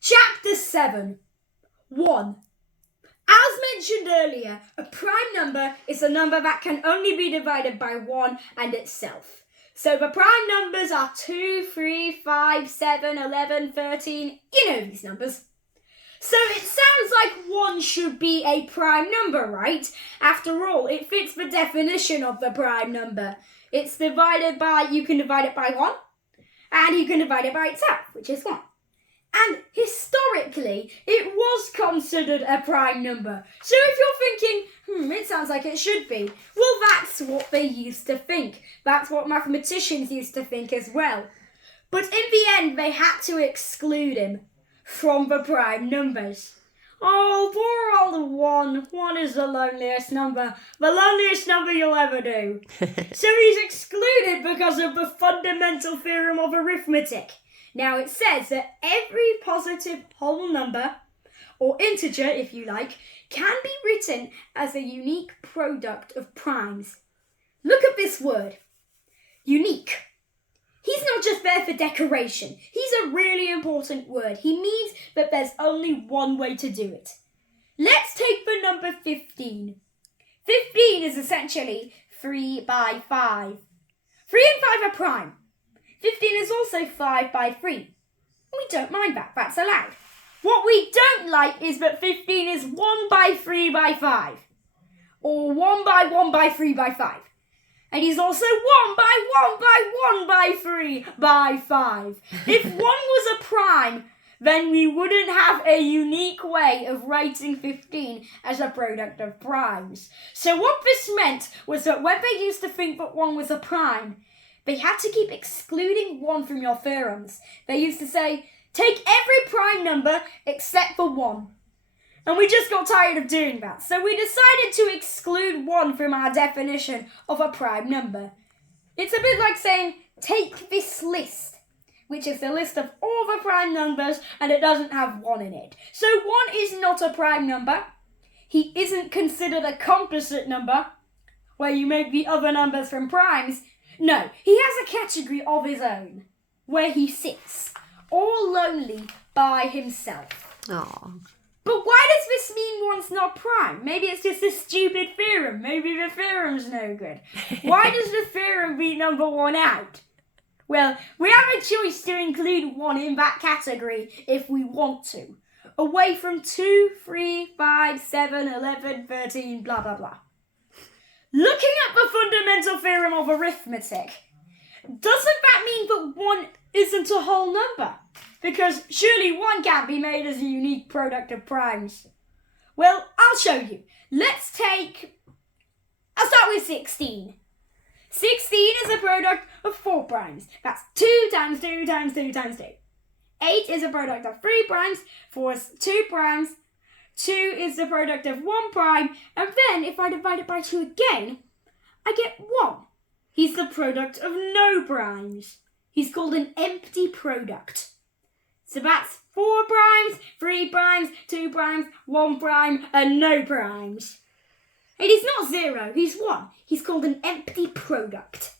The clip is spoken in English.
Chapter 7. 1. As mentioned earlier, a prime number is a number that can only be divided by 1 and itself. So the prime numbers are 2, 3, 5, 7, 11, 13, you know these numbers. So it sounds like 1 should be a prime number, right? After all, it fits the definition of the prime number. It's divided by, you can divide it by 1, and you can divide it by itself, which is 1. And historically, it was considered a prime number. So if you're thinking, it sounds like it should be, well, that's what they used to think. That's what mathematicians used to think as well. But in the end, they had to exclude him from the prime numbers. Oh, poor old 1. 1 is the loneliest number. The loneliest number you'll ever do. So he's excluded because of the fundamental theorem of arithmetic. Now it says that every positive whole number, or integer if you like, can be written as a unique product of primes. Look at this word, unique. He's not just there for decoration. He's a really important word. He means that there's only one way to do it. Let's take the number 15. 15 is essentially 3 by 5. 3 and 5 are prime. 15 is also 5 by 3. We don't mind that, that's allowed. What we don't like is that 15 is 1 by 3 by 5. Or 1 by 1 by 3 by 5. And he's also 1 by 1 by 1 by 3 by 5. If 1 was a prime, then we wouldn't have a unique way of writing 15 as a product of primes. So what this meant was that when they used to think that 1 was a prime, they had to keep excluding 1 from your theorems. They used to say, take every prime number except for 1. And we just got tired of doing that. So we decided to exclude 1 from our definition of a prime number. It's a bit like saying, take this list, which is the list of all the prime numbers, and it doesn't have 1 in it. So 1 is not a prime number. He isn't considered a composite number, where you make the other numbers from primes. No, he has a category of his own, where he sits, all lonely by himself. Aww. But why does this mean 1's not prime? Maybe it's just a stupid theorem. Maybe the theorem's no good. Why does the theorem beat number 1 out? Well, we have a choice to include 1 in that category if we want to. Away from 2, 3, 5, 7, 11, 13, blah, blah, blah. Looking at the fundamental theorem of arithmetic, doesn't that mean that 1 isn't a whole number? Because surely 1 can't be made as a unique product of primes. Well, I'll show you. I'll start with 16. 16 is a product of 4 primes. That's 2 times 2 times 2 times 2. 8 is a product of 3 primes. 4 is 2 primes. 2 is the product of 1 prime, and then if I divide it by 2 again, I get 1. He's the product of no primes. He's called an empty product. So that's 4 primes, 3 primes, 2 primes, 1 prime, and no primes. And he's not 0, he's 1. He's called an empty product.